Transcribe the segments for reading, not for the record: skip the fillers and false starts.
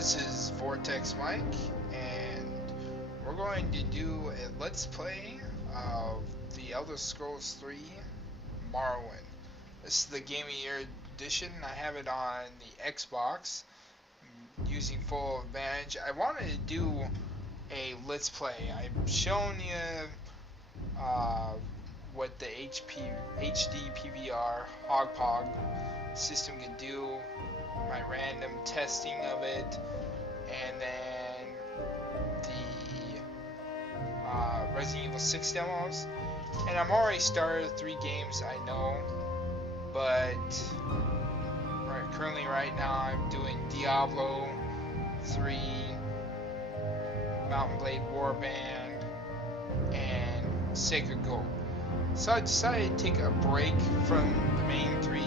This is Vortex Mike, and we're going to do a Let's Play of The Elder Scrolls 3 Morrowind. This is the Game of Year edition. I have it on the Xbox using full advantage. I wanted to do a Let's Play. I've shown you what the HD PVR Hogpog system can do, my random testing of it, and then the Resident Evil 6 demos. And I'm already started 3 games, I know, but currently right now I'm doing Diablo 3, Mountain Blade Warband, and Sacred Gold. So I decided to take a break from the main 3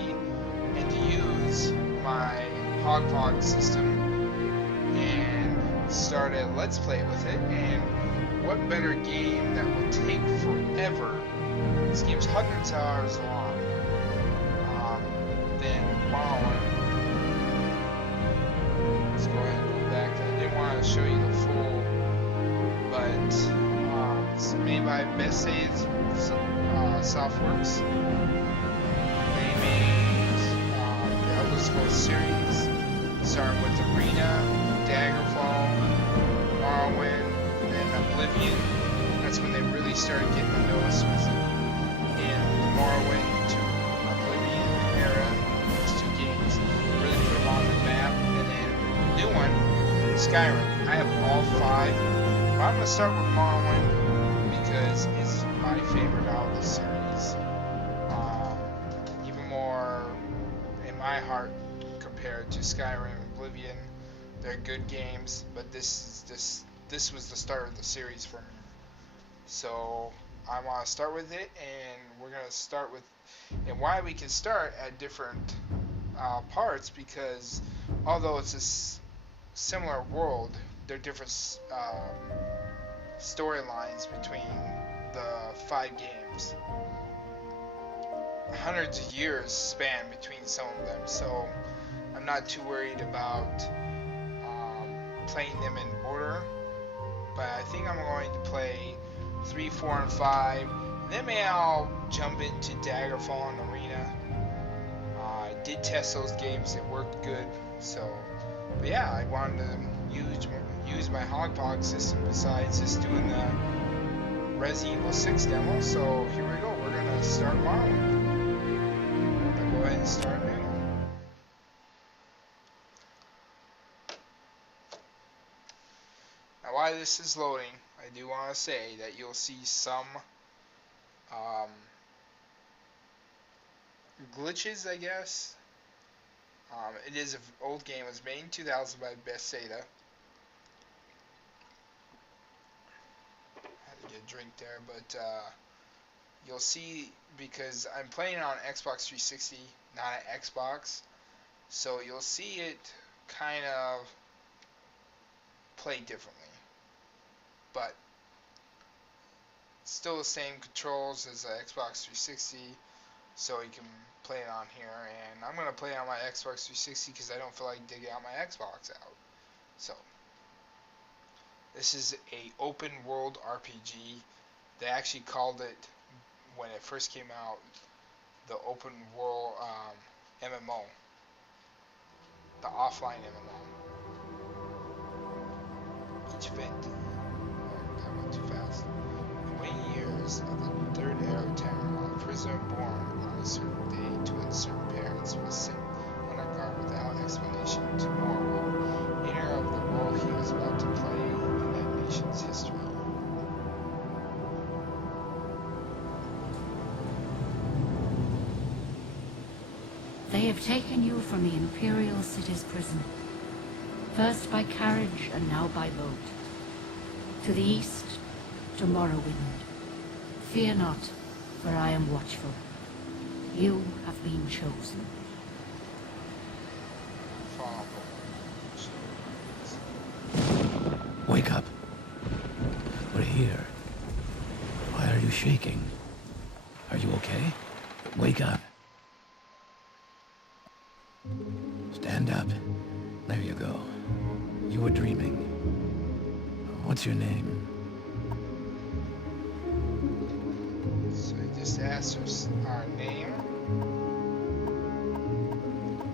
and to use my Hogpog system and start a Let's Play with it. And what better game that will take forever, this game's hundreds of hours long, than Morrowind. Let's go ahead and go back. I didn't want to show you the full, but it's made by Bethesda Softworks. They made the Elder Scrolls series, starting with Arena, Daggerfall, Morrowind, and Oblivion. That's when they really started getting the notice, was in the Morrowind to Oblivion era. Those 2 games really put them on the map. And then the new one, Skyrim. I have all 5, but I'm going to start with Morrowind because it's my favorite out of the series. Even more in my heart compared to Skyrim and Oblivion. They're good games, but this was the start of the series for me. So I want to start with it, and we're going to start with, and why we can start at different parts, because although it's a similar world, there are different storylines between the 5 games. Hundreds of years span between some of them, so I'm not too worried about playing them in order. But I think I'm going to play 3, 4, and 5. And then maybe I'll jump into Daggerfall and Arena. I did test those games; it worked good. So, but yeah, I wanted to use my Hogpog system besides just doing the Resident Evil 6 demo. So here we go. We're gonna start Morrowind. Go ahead and start now. Now, while this is loading, I do want to say that you'll see some glitches, I guess. It is an old game. It was made in 2000 by Bethesda. Had to get a drink there, but you'll see, because I'm playing it on Xbox 360, not an Xbox, so you'll see it kind of play differently. But it's still the same controls as the Xbox 360, so you can play it on here. And I'm going to play it on my Xbox 360 because I don't feel like digging out my Xbox out. So this is a open world RPG. They actually called it, when it first came out, the open world MMO, the offline MMO. Each event, that went too fast. The waning years of the 3rd era of time, a prisoner born on a certain day to uncertain parents was sent on a guard without explanation to Morrowind, an era of the role he was about to play in that nation's history. They have taken you from the Imperial City's prison, first by carriage and now by boat. To the east, to Morrowind. Fear not, for I am watchful. You have been chosen. Wake up. We're here. Why are you shaking? Are you okay? Wake up. Stand up. There you go. You were dreaming. What's your name? So he just asked us our name.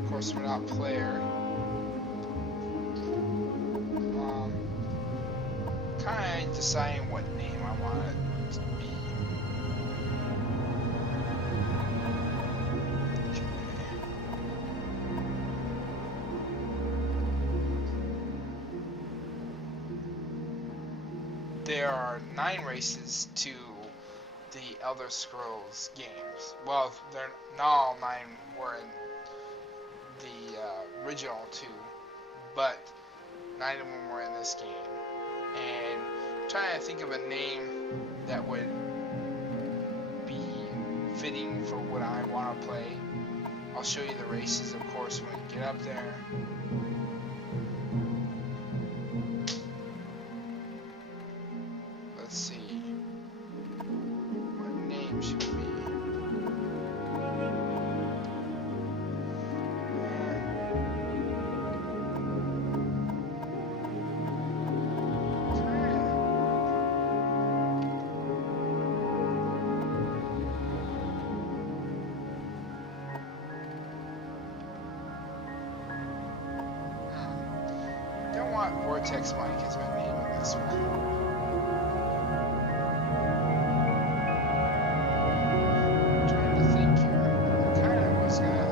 Of course, we're not player. Kind of deciding what name I want it to be. Okay. There are 9 races to the Elder Scrolls games. Well, they're not all 9 were in the original 2, but 9 of them were in this game. And I'm trying to think of a name that would be fitting for what I want to play. I'll show you the races, of course, when we get up there. Let's see. What name should it be? Don't want Vortex Mike as my name in this one. I'm trying to think here. I kind of was gonna.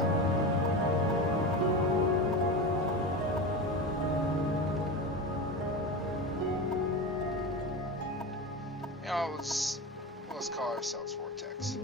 You know, let's call ourselves Vortex.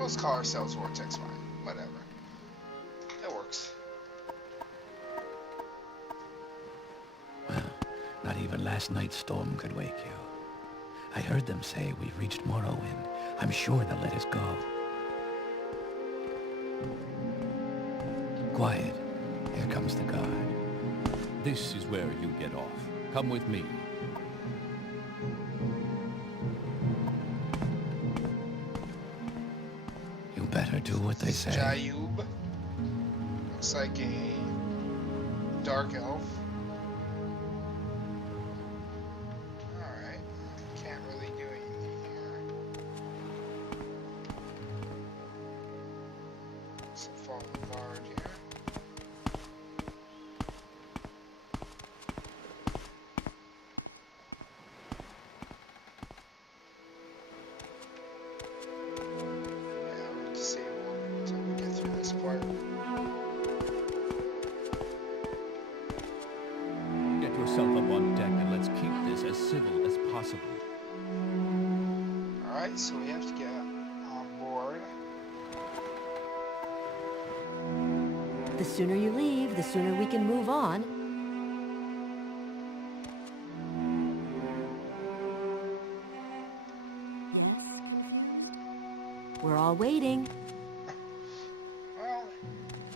Let's call ourselves Vortex Mine. Whatever. That works. Well, not even last night's storm could wake you. I heard them say we've reached Morrowind. I'm sure they'll let us go. Quiet. Here comes the guard. This is where you get off. Come with me. You better do what they say. Jayub. Looks like a dark elf. Alright. Can't really do anything here. So follow the guard here. Get yourself up on deck and let's keep this as civil as possible. Alright, so we have to get on board. The sooner you leave, the sooner we can move on. We're all waiting. Well,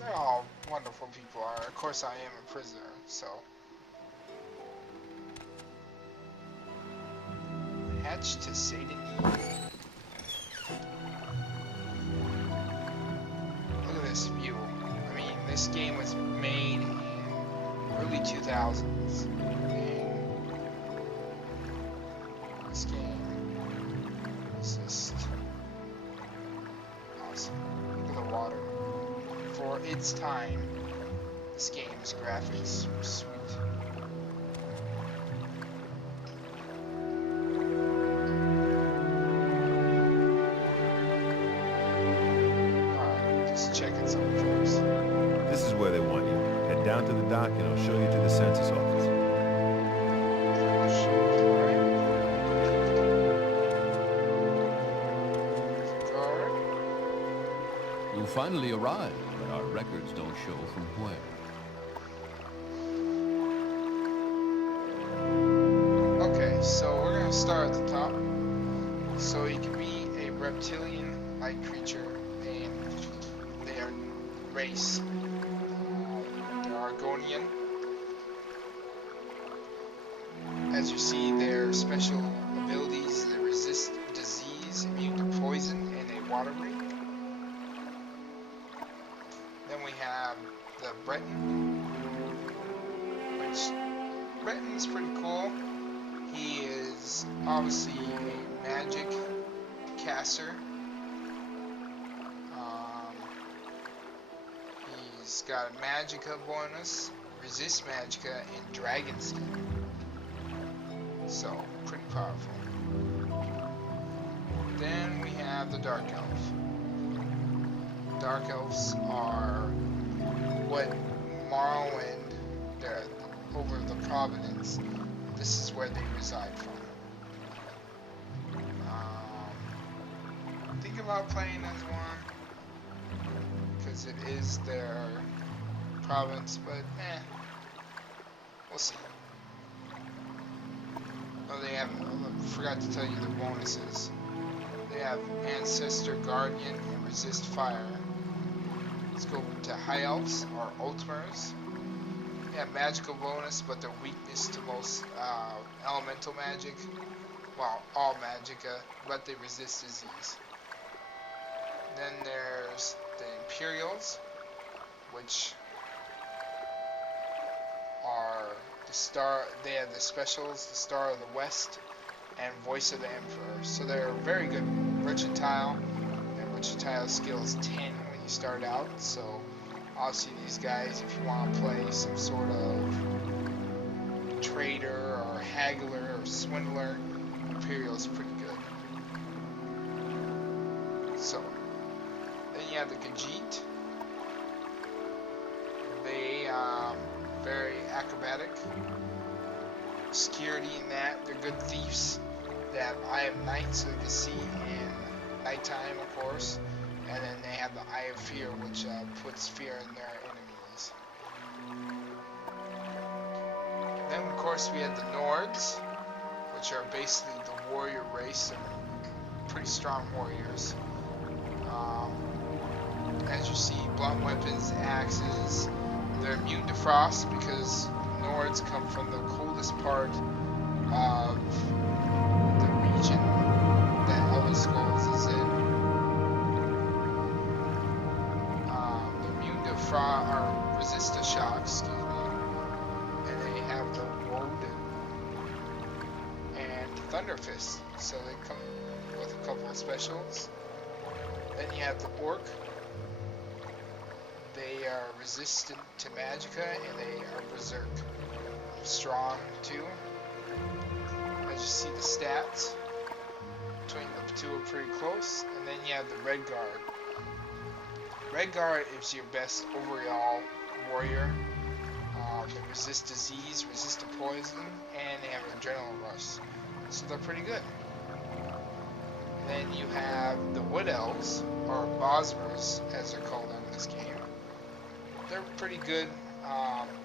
they're all wonderful people. Of course, I am a prisoner, so. Hatch to Satan. Look at this view. I mean, this game was made in early 2000s. And this game is just awesome. Look at the water. For its time, this game's graphics were sweet. Alright, just checking something first. This is where they want you. Head down to the dock and I'll show you to the census office. You finally arrived, but our records don't show from where. Okay, so we're gonna start at the top. So you can be a reptilian-like creature, and they are race. They're Argonian. As you see, their special abilities: they resist disease, immune to poison, and a water break. Then we have the Breton, which Breton's pretty cool. He is obviously a magic caster. He's got a magicka bonus, resist magicka, and dragon skin. So, pretty powerful. Then we have the Dark Elf. Dark Elves are what Morrowind, they're over the Providence. This is where they reside from. Think about playing as one, because it is their province, but we'll see. Oh, they have, I forgot to tell you the bonuses. They have Ancestor Guardian and Resist Fire. Let's go to High Elves, or Ultimers. They have magical bonus, but their weakness to most elemental magic. Well, all magicka, but they resist disease. Then there's the Imperials, which are the star. They have the specials, the Star of the West, and Voice of the Emperor. So they're very good mercantile. Their mercantile skill is 10 when you start out. So obviously these guys, if you want to play some sort of trader or haggler or swindler, Imperial is pretty good. So then you have the Khajiit. They very acrobatic. Security in that, they're good thieves. They have Eye of Night, so they can see in nighttime, of course. And then they have the Eye of Fear, which puts fear in their enemies. Then, of course, we have the Nords, which are basically the warrior race. They're pretty strong warriors. As you see, blunt weapons, axes. They're immune to frost because Nords come from the coldest part of the region that Elder Scrolls is in. They're immune to frost, or resist to shock, excuse me. And they have the Woden and Thunder Fist, so they come with a couple of specials. Then you have the Orc. They are resistant to magicka, and they are berserk. Strong too. As you see, the stats between the two are pretty close. And then you have the Red Guard. Red Guard is your best overall warrior. They resist disease, resist to poison, and they have an adrenaline rush. So they're pretty good. Then you have the Wood Elves, or Bosmers, as they're called in this game. They're pretty good,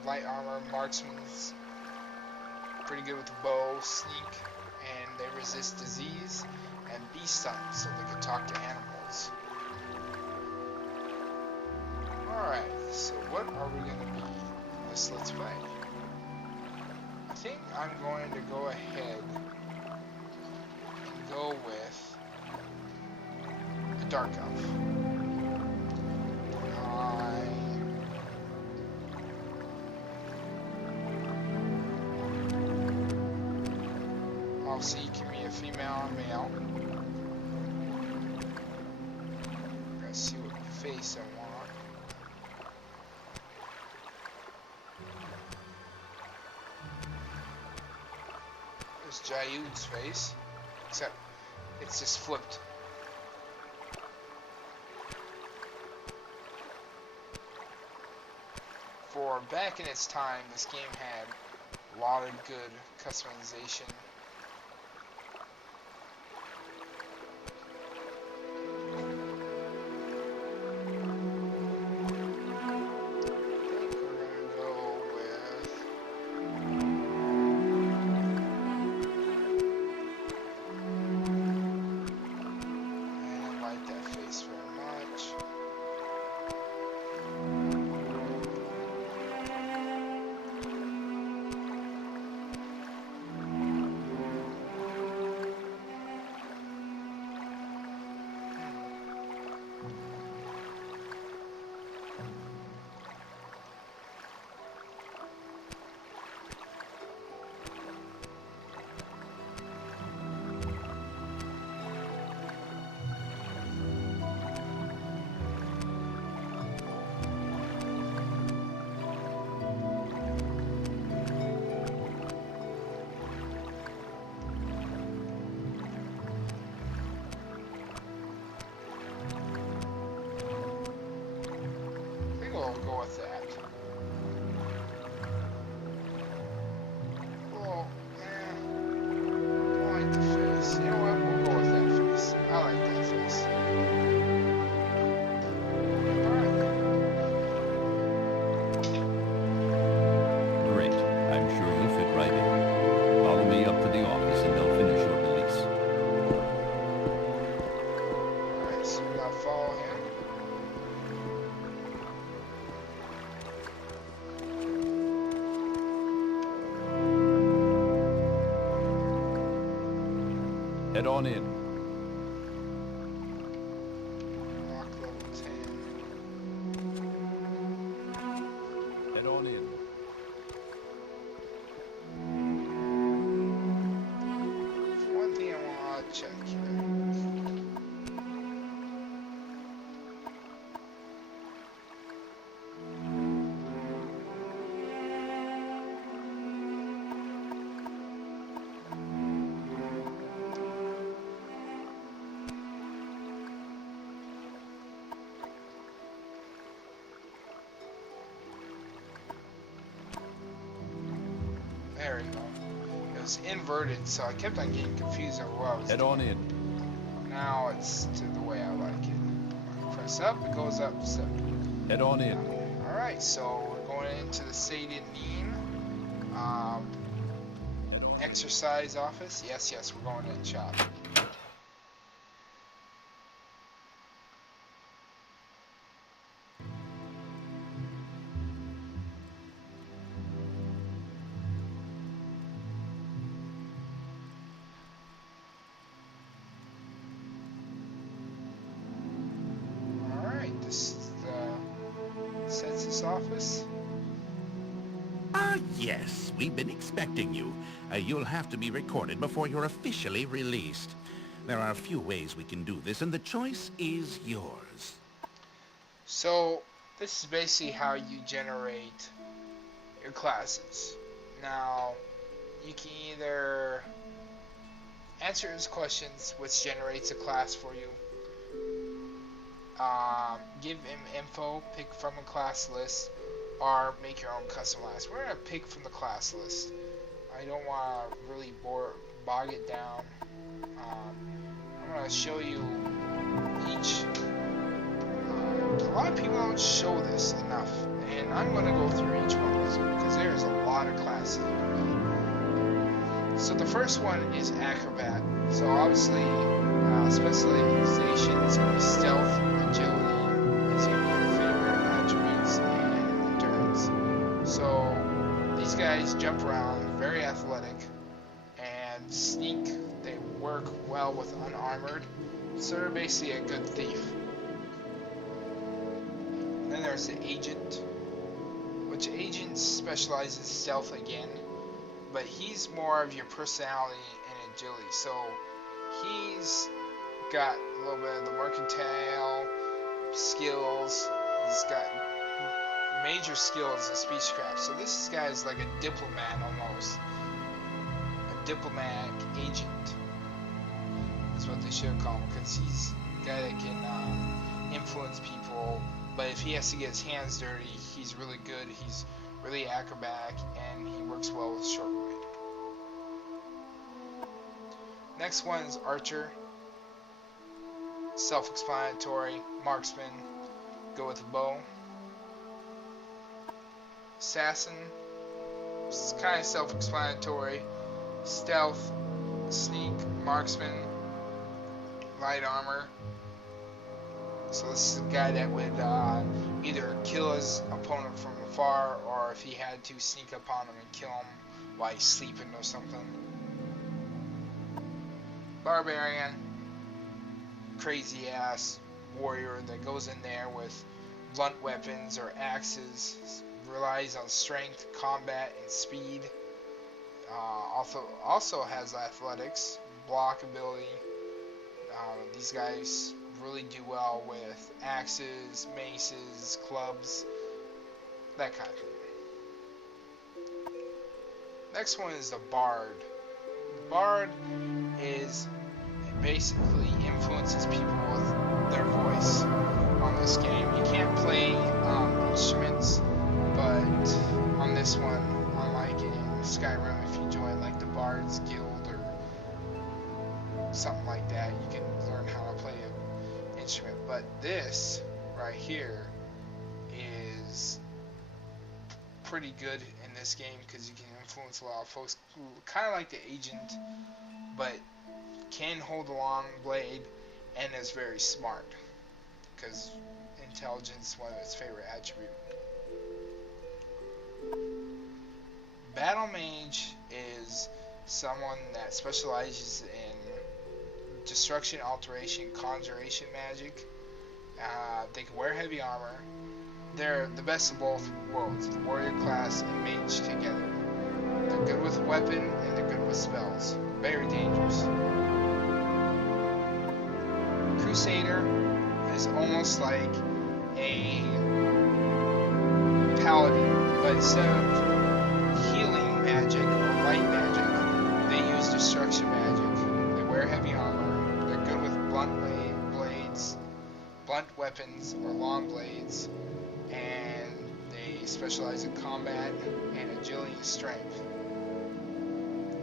light armor, marksmen, pretty good with the bow, sneak, and they resist disease and beast hunt, so they can talk to animals. Alright, so what are we going to be in this Let's Play? I think I'm going to go ahead and go with the Dark Elf. Obviously, you can be a female or male. Let's see what face I want. There's Jayud's face, except it's just flipped. For back in its time, this game had a lot of good customization. we'll go with that. Well, I like the face. You know what? We'll go with that face. I like that face. Alright. Great. I'm sure you'll fit right in. Follow me up to the office and they'll finish your release. Alright, so we gotta follow him. Head on in. Lock level 10. Head on in. One thing I want to check here. There we go. It was inverted, so I kept on getting confused over what I was Head doing. on in. Now it's to the way I like it. Press up, it goes up. Step. Head on in. Alright, so we're going into the Sadie Neen exercise office. Yes, we're going in shop. Alright, this is the census office. Ah, yes. We've been expecting you. You'll have to be recorded before you're officially released. There are a few ways we can do this, and the choice is yours. So, this is basically how you generate your classes. Now, you can either answer his questions, which generates a class for you. Give him info, pick from a class list, or make your own custom class. We're going to pick from the class list. I don't want to really bog it down. I'm going to show you each. A lot of people don't show this enough, and I'm going to go through each one with you because there's a lot of classes. So the first one is acrobat. So obviously, specialization is going to be stealth, agility, is going to be your favorite attributes, and endurance. So these guys jump around, very athletic, and sneak. They work well with unarmored, so they're basically a good thief. Then there's the agent, which agent specializes stealth again, but he's more of your personality and agility. So he's got a little bit of the mercantile skills. He's got major skills in speechcraft. So this guy is like a diplomat almost. A diplomatic agent is what they should call him, because he's a guy that can influence people. But if he has to get his hands dirty, he's really good. He's really acrobatic, and he works well with short blade. Next one is archer. Self-explanatory. Marksman. Go with a bow. Assassin. It's kind of self-explanatory. Stealth. Sneak. Marksman. Light armor. So this is a guy that would either kill his opponent from afar, or if he had to, sneak up on him and kill him while he's sleeping or something. Barbarian, crazy ass warrior that goes in there with blunt weapons or axes, relies on strength, combat, and speed. Also has athletics, block ability. These guys really do well with axes, maces, clubs, that kind of thing. Next one is the bard. The bard is basically influences people with their voice on this game. You can't play instrument this right here is pretty good in this game because you can influence a lot of folks. Kind of like the agent, but can hold a long blade and is very smart because intelligence is one of its favorite attributes. Battle Mage is someone that specializes in destruction, alteration, conjuration magic. They can wear heavy armor. They're the best of both worlds, the warrior class and mage together. They're good with weapon and they're good with spells. Very dangerous. Crusader is almost like a paladin, but instead of healing magic or light magic, they use destruction magic. They wear heavy armor. They're good with blunt blades, blunt weapons, or long blades, and they specialize in combat and agility and strength.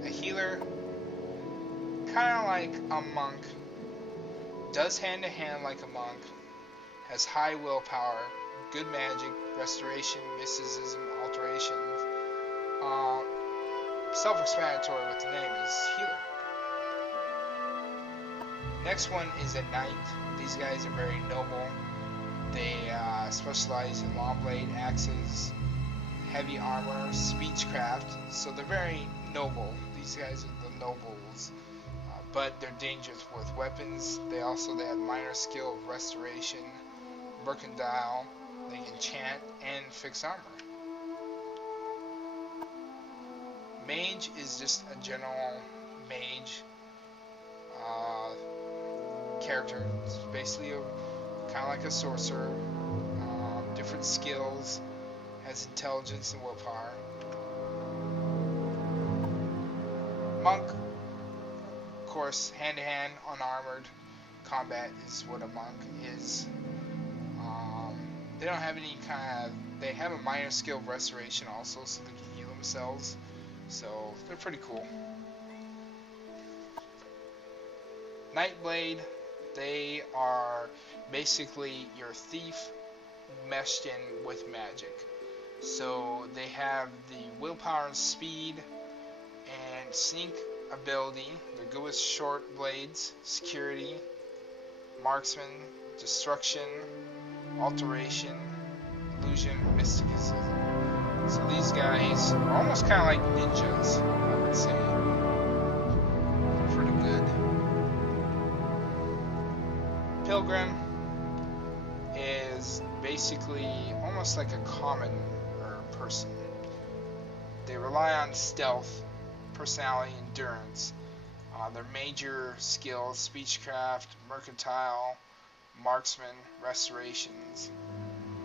A healer, kind of like a monk, does hand-to-hand like a monk, has high willpower, good magic, restoration, mysticism, alterations. Self-explanatory with the name is healer. Next one is a knight. These guys are very noble. They specialize in long blade axes, heavy armor, speechcraft. So they're very noble. These guys are the nobles. But they're dangerous with weapons. They have minor skill of restoration, mercantile. They can chant and fix armor. Mage is just a general mage character. It's basically kind of like a sorcerer. Different skills, has intelligence and willpower. Monk, of course, hand-to-hand, unarmored combat is what a monk is. They don't have any kind of... They have a minor skill of restoration also, so they can heal themselves. So, they're pretty cool. Nightblade, they are basically your thief meshed in with magic. So, they have the willpower and speed and sneak ability. They're good with short blades, security, marksman, destruction, alteration, illusion, mysticism. So these guys are almost kind of like ninjas, I would say. Pretty good. Pilgrim is basically almost like a common person. They rely on stealth, personality, endurance. Their major skills: speechcraft, mercantile, marksman, restorations.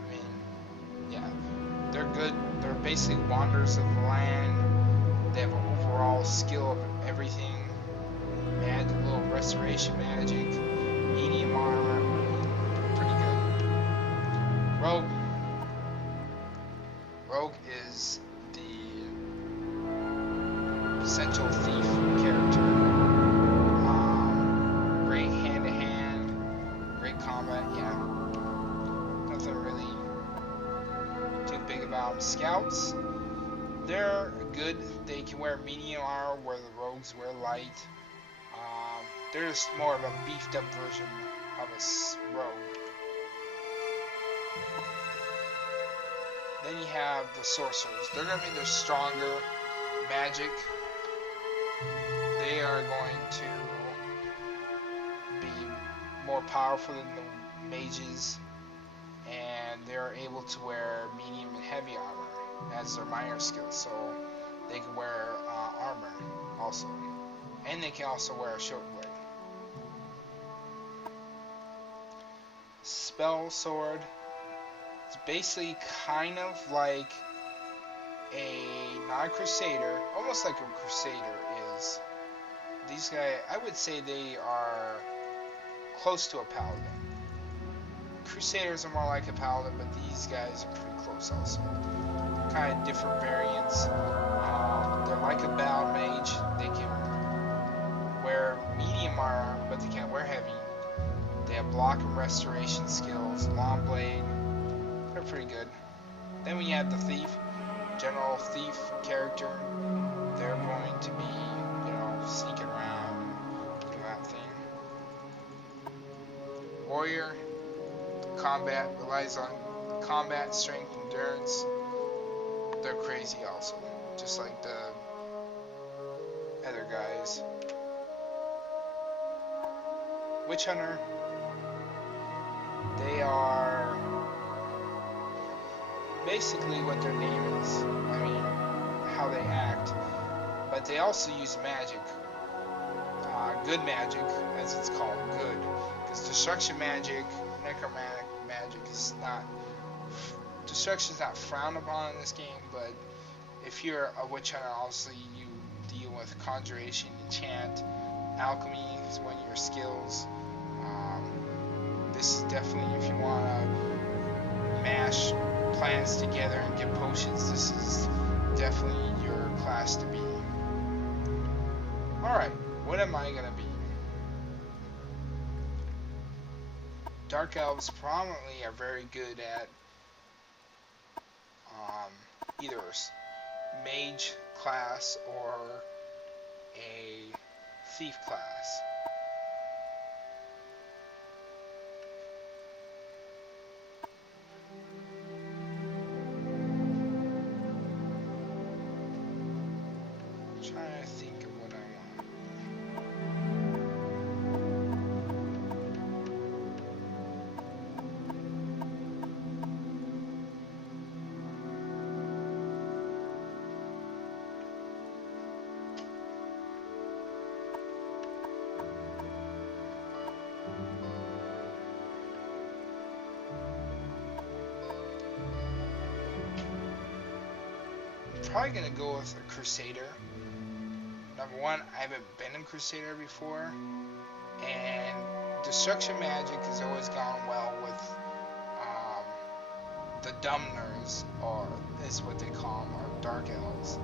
I mean, yeah, they're good. They're basically wanderers of the land. They have an overall skill of everything. Add a little restoration magic, medium armor, pretty good. Rogue. Rogue is the essential thief character. Great hand-to-hand, great combat, yeah. Nothing really too big about them. Scouts, they're good. They can wear medium armor where the rogues wear light. They're just more of a beefed up version of a rogue. Then you have the sorcerers. They're going to be their stronger magic. They are going to be more powerful than the mages, and they're able to wear medium and heavy armor as their minor skills, so they can wear armor also, and they can also wear a short blade. Spell sword. It's basically kind of like not a crusader, almost like a crusader is. These guys, I would say they are close to a paladin. Crusaders are more like a paladin, but these guys are pretty close also. Kind of different variants. They're like a battle mage. They can wear medium armor, but they can't wear heavy. They have block and restoration skills, long blade. They're pretty good. Then we have the thief, general thief character. They're going to be, you know, sneaking around, doing that thing. Warrior, combat, relies on combat, strength, endurance. They're crazy also, just like the other guys. Witch Hunter, they are basically what their name is. I mean, how they act. But they also use magic. Good magic, as it's called, good. Because destruction magic, necromantic magic is not... Destruction is not frowned upon in this game, but if you're a witch hunter, obviously you deal with conjuration, enchant, alchemy is one of your skills. This is definitely, if you want to mash plants together and get potions, this is definitely your class to be. Alright, what am I going to be? Dark Elves prominently are very good at either a mage class or a thief class. Trying to think of what I want. Probably gonna go with a crusader. Number one, I haven't been a crusader before, and destruction magic has always gone well with the Dumners, or is what they call them, or dark elves.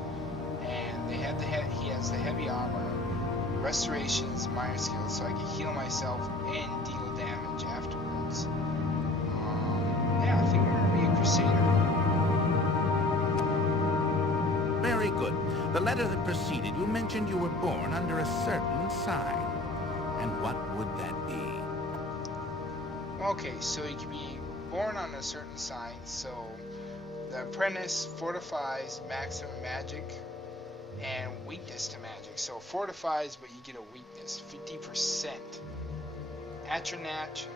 And they have he has the heavy armor, restorations, minor skills, so I can heal myself and deal damage afterwards. Yeah, I think we're gonna be a crusader. Very good. The letter that preceded you mentioned you were born under a certain sign. And what would that be? Okay, so you can be born on a certain sign. So the apprentice fortifies maximum magic and weakness to magic. So fortifies, but you get a weakness, 50%. Atronach,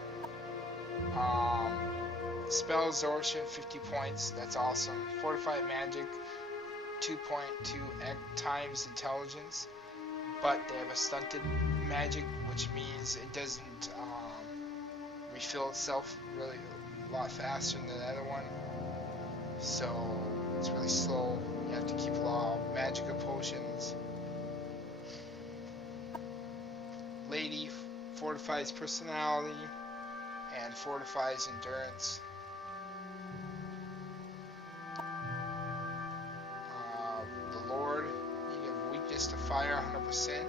spell absorption, 50 points. That's awesome. Fortified magic, 2.2 times intelligence, but they have a stunted magic, which means it doesn't refill itself really a lot faster than the other one, so it's really slow. You have to keep a lot of magical potions. Lady fortifies personality and fortifies endurance. To fire 100%.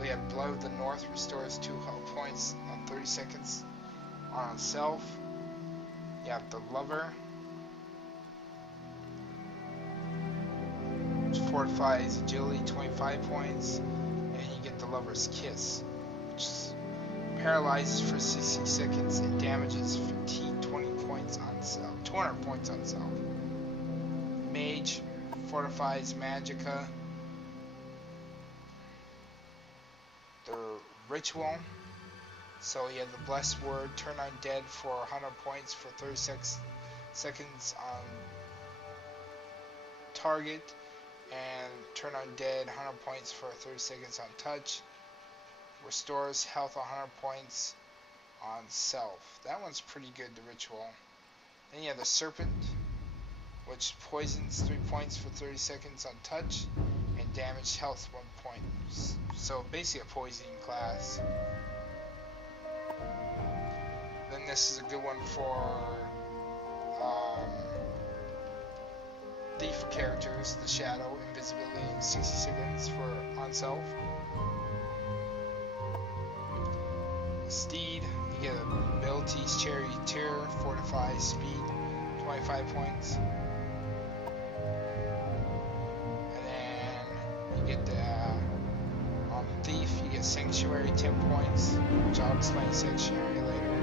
We have Blood of the North, restores 2 health points on 30 seconds on itself. You have the Lover, which fortifies agility 25 points, and you get the Lover's Kiss, which paralyzes for 60 seconds and damages fatigue 20 points on self, 200 points on self. Mage fortifies Magicka. Ritual, so you have the blessed word, turn undead for 100 points for 36 seconds on target, and turn undead 100 points for 30 seconds on touch. Restores health 100 points on self. That one's pretty good, the ritual. Then you have the serpent, which poisons 3 points for 30 seconds on touch, and damage health 1 point. So basically a poisoning class. Then this is a good one for thief characters, the shadow, invisibility, 60 seconds for on self. Steed, You get abilities, charioteer, fortify, speed, 25 points. And then you get the thief, you get sanctuary, 10 points, which I'll explain sanctuary later.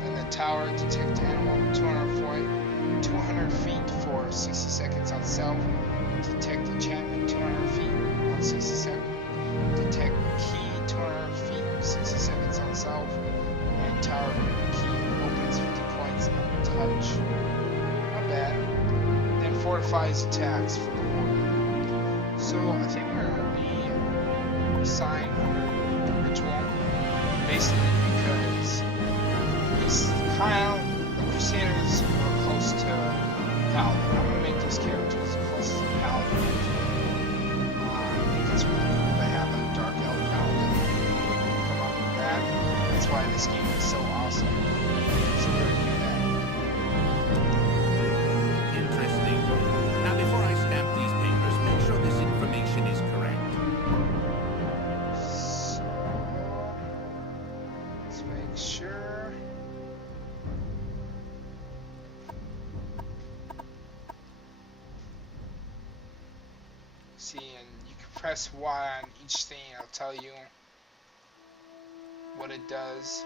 Then the tower, detect animal, 200 feet for 60 seconds on self. Detect enchantment, 200 feet on 60 seconds. Detect key, 200 feet, 60 seconds on self. And tower key opens 50 points on touch. Not bad. Then fortifies attacks for the warrior. So I think we're going to reassign under ritual, basically because he's kind of, the crusaders are close to paladin. I'm going to make those characters close to paladin. I think it's really cool to have a dark elf paladin come up with that. That's why this game is so awesome. So we're going to do that. Interesting. Now, before I stamp these papers, make sure this information is correct. So, let's make sure. See, and you can press Y on each thing, it'll tell you what it does.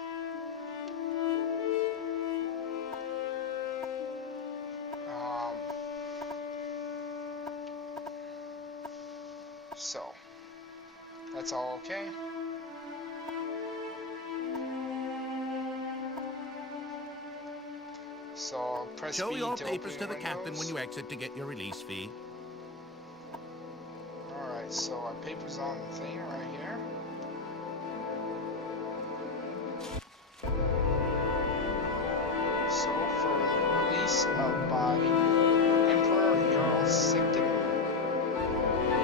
So, that's all okay. So, press Show B your to papers to open the captain when windows. you exit to get your release fee. Alright, so our paper's on the thing right here. So, for the release by Emperor Jarl II,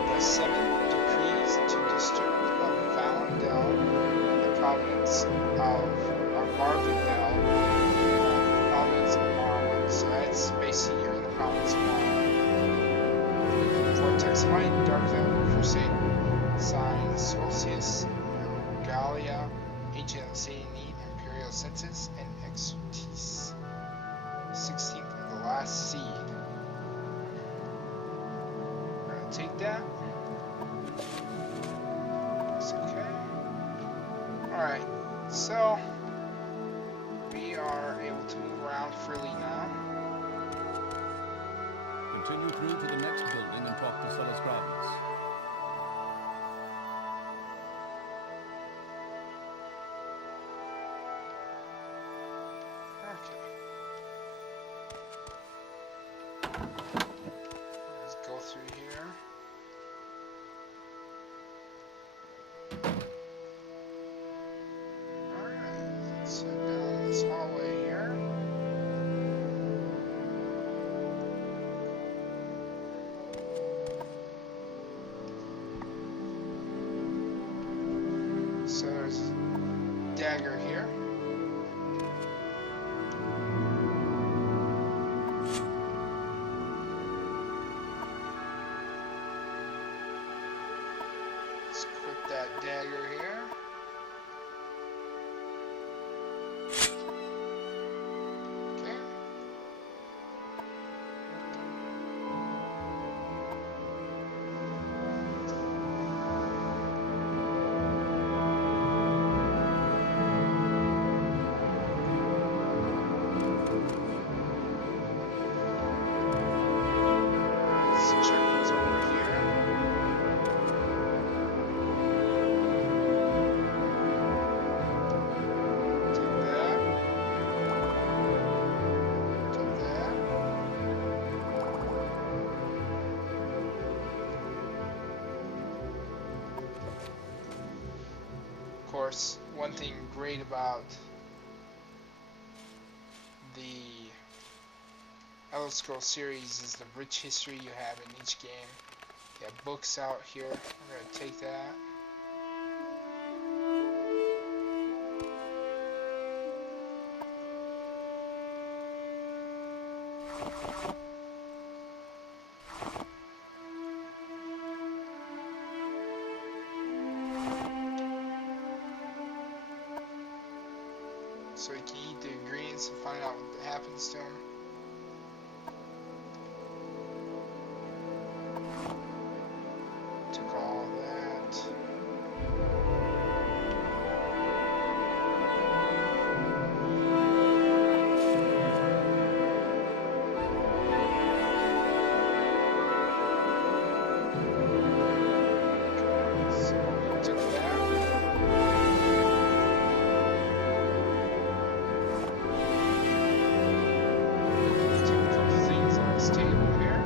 the 7th decrees to district of Valendel and the province of Marvindel, province of Morrowind. So that's basically you're in the province of Morrowind. Vortex Might, Dark Veil, Crusader. Signs, Solstice, Galia, Agent of Satan Need, Imperial Census, and Expertise. 16th of the last seed. We're gonna take that. It's okay. Alright, so we are able to move around freely now. Continue through to the next building and talk to Celis Gravis. Okay. Let's go through here. Alright, let's head down this hallway here. So there's a dagger here. Let's equip that dagger here. Okay. Let's check what's over here. Take that. Take that. Of course, one thing great about the Elder Scrolls series is the rich history you have in each game. You have books out here. We're gonna take that. to find out what happens to him. Took all that. So we took that. Took a couple things on this table here.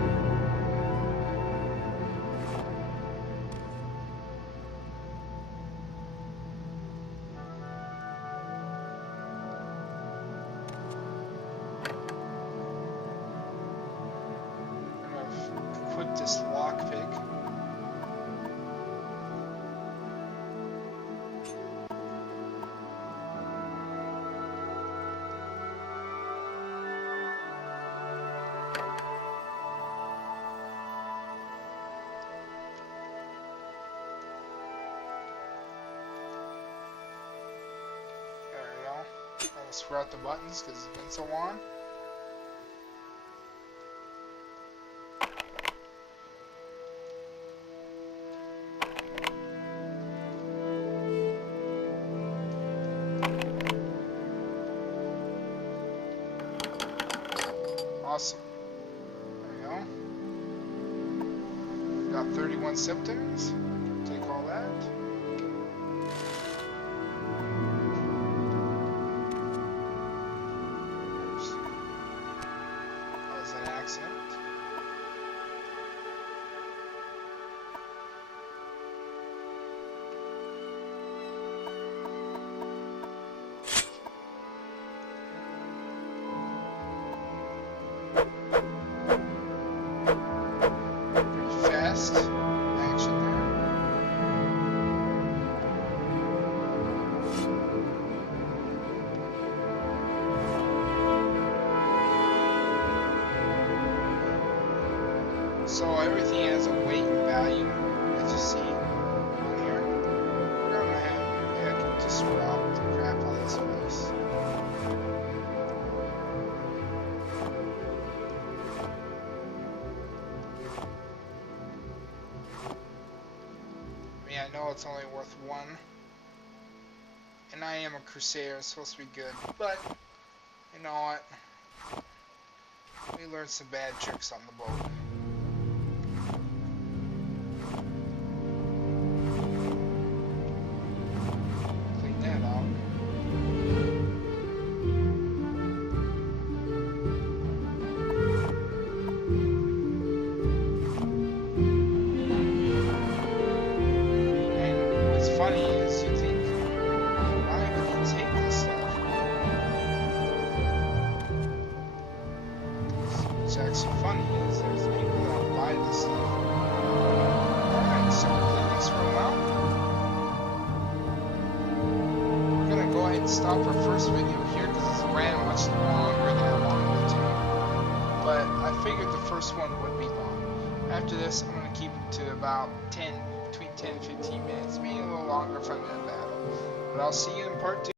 I'm gonna equip this lockpick. There we go. Almost forgot the buttons because it's been so long. Awesome. There we go. Got 31 symptoms. Take all that. Oops. That was an accident. Pretty fast action there. So everything has a weight and value, as you see on here. We're gonna have, maybe I can just rob the crap out of this place. I mean, I know it's only worth one, and I am a crusader, it's supposed to be good, but you know what? We learned some bad tricks on the boat. Clean that out. And what's funny is you think, why would he take this stuff? What's actually funny is there's people that buy this stuff. Alright, so we'll clean this room out. We're gonna go ahead and stop our first video here because it's ran much longer than I wanted it to. But I figured the first one would be long. After this, I'm gonna keep it to about 10, between 10 and 15 minutes, maybe a little longer if I'm in a battle. But I'll see you in part 2.